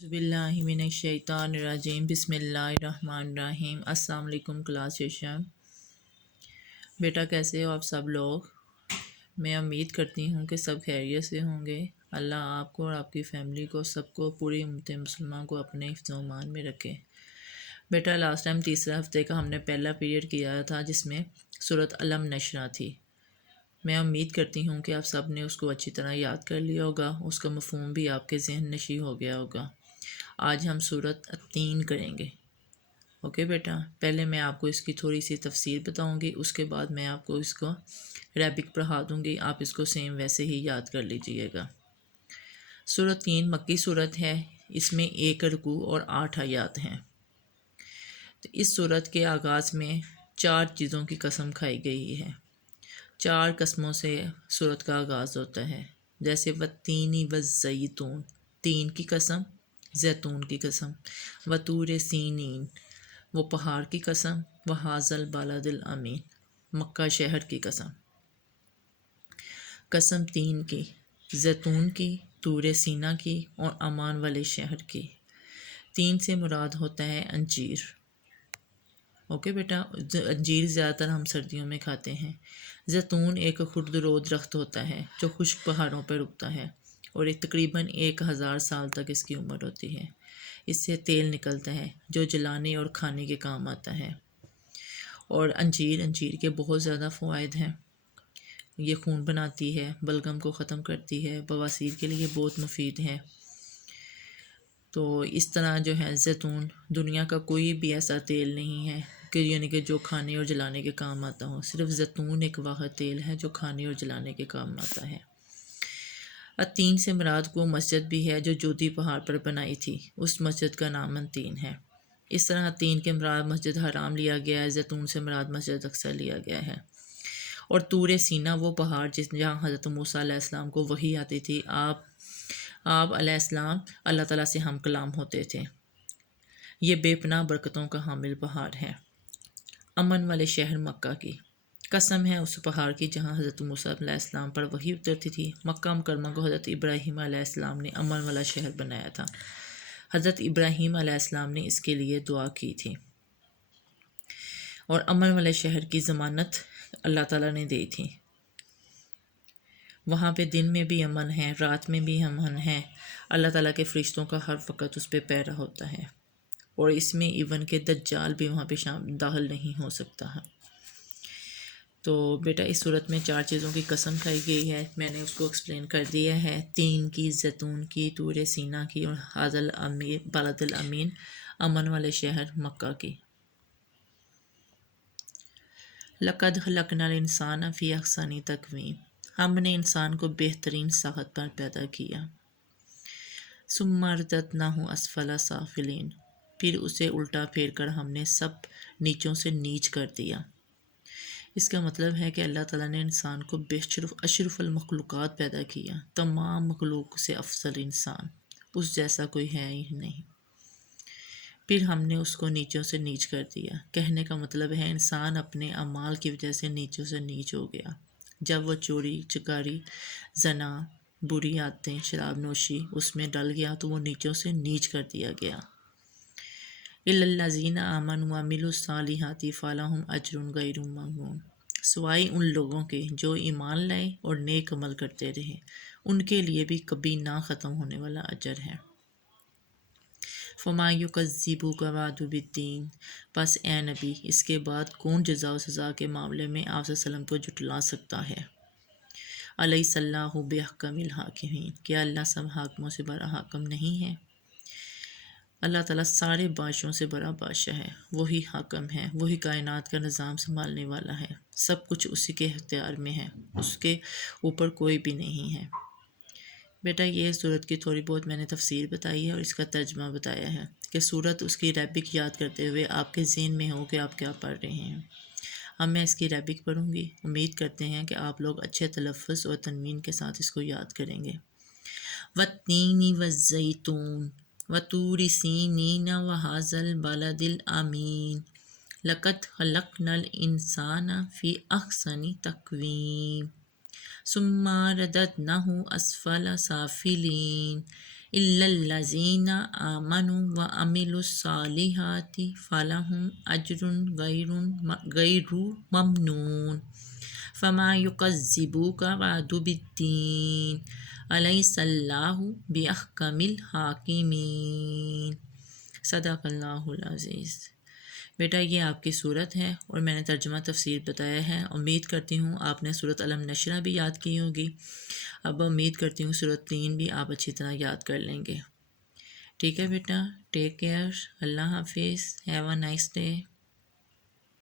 اعوذ باللہ من الشیطان الرجیم بسم اللہ الرحمن الرحیم۔ السلام علیکم کلاس سیشن۔ بیٹا کیسے ہو آپ سب لوگ؟ میں امید کرتی ہوں کہ سب خیریت سے ہوں گے۔ اللہ آپ کو اور آپ کی فیملی کو سب کو پوری امت مسلمان کو اپنے حفظ و امان میں رکھے۔ بیٹا لاسٹ ٹائم تیسرا ہفتے کا ہم نے پہلا پیریڈ کیا تھا جس میں سورۃ علم نشرہ تھی۔ میں امید کرتی ہوں کہ آپ سب نے اس کو اچھی طرح یاد کر لیا ہوگا، اس کا مفہوم بھی آپ کے ذہن نشی ہو گیا ہوگا۔ آج ہم سورۃ التین کریں گے۔ اوکے بیٹا، پہلے میں آپ کو اس کی تھوڑی سی تفسیر بتاؤں گی، اس کے بعد میں آپ کو اس کو ریبک پڑھا دوں گی، آپ اس کو سیم ویسے ہی یاد کر لیجئے گا۔ سورۃ التین مکی سورت ہے، اس میں 1 رکوع اور 8 آیات ہیں۔ تو اس سورت کے آغاز میں 4 چیزوں کی قسم کھائی گئی ہے۔ 4 قسموں سے سورت کا آغاز ہوتا ہے، جیسے والتین والزیتون، تین کی قسم، زیتون کی قسم، وطور سینین، وہ پہاڑ کی قسم، وہذا البلد الامین، مکہ شہر کی قسم۔ قسم 3 کی، زیتون کی، طور سینا کی اور امان والے شہر کی۔ 3 سے مراد ہوتا ہے انجیر۔ اوکے بیٹا، انجیر زیادہ تر ہم سردیوں میں کھاتے ہیں۔ زیتون ایک خردرو درخت ہوتا ہے جو خشک پہاڑوں پر اگتا ہے اور تقریباً 1000 سال تک اس کی عمر ہوتی ہے۔ اس سے تیل نکلتا ہے جو جلانے اور کھانے کے کام آتا ہے۔ اور انجیر کے بہت زیادہ فوائد ہیں۔ یہ خون بناتی ہے، بلغم کو ختم کرتی ہے، بواسیر کے لیے بہت مفید ہے۔ تو اس طرح جو ہے زیتون، دنیا کا کوئی بھی ایسا تیل نہیں ہے کہ یعنی کہ جو کھانے اور جلانے کے کام آتا ہو، صرف زیتون ایک واحد تیل ہے جو کھانے اور جلانے کے کام آتا ہے۔ التین سے مراد وہ مسجد بھی ہے جو جودی پہاڑ پر بنائی تھی، اس مسجد کا نام التین ہے۔ اس طرح التین کے مراد مسجد حرام لیا گیا ہے، زیتون سے مراد مسجد اقصی لیا گیا ہے۔ اور طور سینا وہ پہاڑ جہاں حضرت موسیٰ علیہ السلام کو وحی آتی تھی، آپ علیہ السلام اللہ تعالیٰ سے ہم کلام ہوتے تھے۔ یہ بے پناہ برکتوں کا حامل پہاڑ ہے۔ امن والے شہر مکہ کی قسم ہے اس پہاڑ کی جہاں حضرت موسیٰ علیہ السلام پر وحی اترتی تھی۔ مکہ مکرمہ کو حضرت ابراہیم علیہ السلام نے امن والا شہر بنایا تھا۔ حضرت ابراہیم علیہ السلام نے اس کے لیے دعا کی تھی اور امن والے شہر کی ضمانت اللہ تعالیٰ نے دی تھی۔ وہاں پہ دن میں بھی امن ہے، رات میں بھی امن ہے۔ اللہ تعالیٰ کے فرشتوں کا ہر وقت اس پہ پہرا ہوتا ہے، اور اس میں ایون کہ دجال بھی وہاں پہ داخل نہیں ہو سکتا ہے۔ تو بیٹا اس صورت میں 4 چیزوں کی قسم کھائی گئی ہے، میں نے اس کو ایکسپلین کر دیا ہے۔ 3 کی، زیتون کی، طور سینا کی، اور ھذا البلد الامین، امن والے شہر مکہ کی۔ لقد خلقنا الانسان فی احسن تقویم، ہم نے انسان کو بہترین ساخت پر پیدا کیا۔ ثم رددناہ اسفل سافلین، پھر اسے الٹا پھیر کر ہم نے سب نیچوں سے نیچ کر دیا۔ اس کا مطلب ہے کہ اللہ تعالیٰ نے انسان کو اشرف المخلوقات پیدا کیا، تمام مخلوق سے افضل انسان، اس جیسا کوئی ہے ہی نہیں۔ پھر ہم نے اس کو نیچوں سے نیچ کر دیا، کہنے کا مطلب ہے انسان اپنے اعمال کی وجہ سے نیچوں سے نیچ ہو گیا۔ جب وہ چوری چکاری، زنا، بری عادتیں، شراب نوشی اس میں ڈل گیا تو وہ نیچوں سے نیچ کر دیا گیا۔ الا الذین آمنوا وعملوا الصالحات فلہم اجر غیر ممنون، سوائے ان لوگوں کے جو ایمان لائے اور نیک عمل کرتے رہے، ان کے لیے بھی کبھی نہ ختم ہونے والا اجر ہے۔ فما یکذبک بعد بالدین، پس اے نبی اس کے بعد کون جزا و سزا کے معاملے میں آپ صلی اللہ علیہ وسلم کو جھٹلا سکتا ہے۔ الیس اللہ بأحکم الحاکمین، کیا اللہ سب حاکموں سے بڑا حاکم نہیں ہے؟ اللہ تعالیٰ سارے بادشاہوں سے بڑا بادشاہ ہے، وہی حاکم ہے، وہی کائنات کا نظام سنبھالنے والا ہے، سب کچھ اسی کے اختیار میں ہے، اس کے اوپر کوئی بھی نہیں ہے۔ بیٹا یہ سورت کی تھوڑی بہت میں نے تفسیر بتائی ہے اور اس کا ترجمہ بتایا ہے کہ سورت اس کی ریبک یاد کرتے ہوئے آپ کے ذہن میں ہو کہ آپ کیا پڑھ رہے ہیں۔ اب میں اس کی ریبک پڑھوں گی، امید کرتے ہیں کہ آپ لوگ اچھے تلفظ اور تنوین کے ساتھ اس کو یاد کریں گے۔ والتین والزیتون وطور سینین وھذا البلد الامین لقد خلقنا الانسان فی احسن تقویم ثم رددناہ اسفل سافلین إلا الذين آمنوا وعملوا الصالحات فلهم أجر غير ممنون فما يكذبوك بعد بالدين أليس الله بأحكم الحاكمين صدق اللہ العزیز۔ بیٹا یہ آپ کی صورت ہے اور میں نے ترجمہ تفسیر بتایا ہے۔ امید کرتی ہوں آپ نے صورت علم نشرہ بھی یاد کی ہوگی، اب امید کرتی ہوں صورت 3 بھی آپ اچھی طرح یاد کر لیں گے۔ ٹھیک ہے بیٹا، ٹیک کیئر، اللہ حافظ، ہیو اے نائس ڈے۔